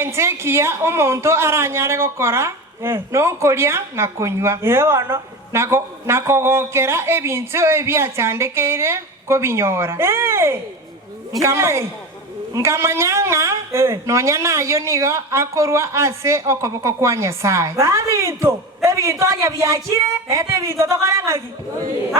Egente kia omonto aranyare gokora no koria na kunywa Yebano. na kogokera ebintu ebyachandekeire kobinyora nkamanyanga nonya nayo nigo akorwa ase okoboko kwa Nyasaye Babinto ebintu anya byakire ete ebintu tokarangaki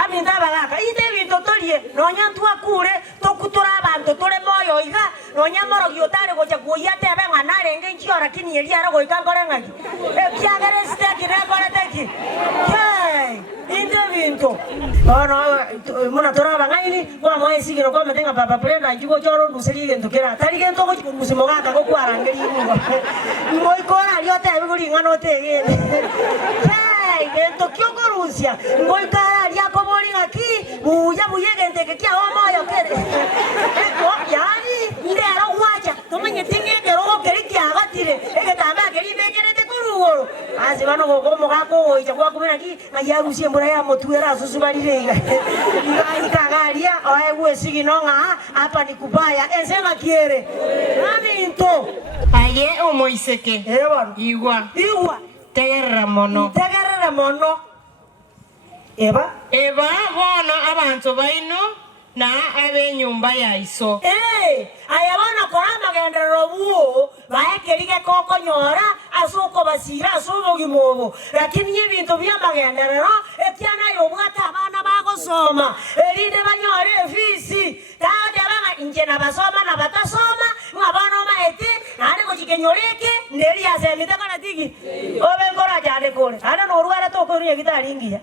abintu abalaka ite ebintu tolie nonya twakure tokutura abantu tole moyo iga nonya morogi otare gocha kuyate abenga narenge nchiora kini yeli ara goika korangaki ebyagere steki ne koreteki hey ite ebintu muna tora bangaini kwa mwezi kino kwa metenga papa prenda njugo choro nuseli gento kera tari gento go musimo gaka go kwarangeri mugo moi kora lyote abiguri ngano tegene hey gento kyoko Rusia moi kara lyako boli ngaki buya buyegente ke kya omoyo kere yani ndero wacha tomanye tingenge ro keri kya gatire egetamba keri bekerete kurugo azi bano go mogako oija kwa kumena ki aya Rusia mbora ya motuera susubalirega ikagaria oewe siginonga hapa ni kubaya ensema kiere Babinto aye omoiseke igwa tegerera mono eba bono abantu baino na abenyumba yaiso ayabana korama gendero buo baekerige koko nyora asuko basira asubo gimobo lakini ibintu byamagenderero etyana yobwata abana bagosoma erinde banyore efisi tade banga inje na basoma na batasoma ngabana maete ane ko chikenyoreke nderi asemite kana tigi obengora jade kore ana no ruara to ko ri gitaringia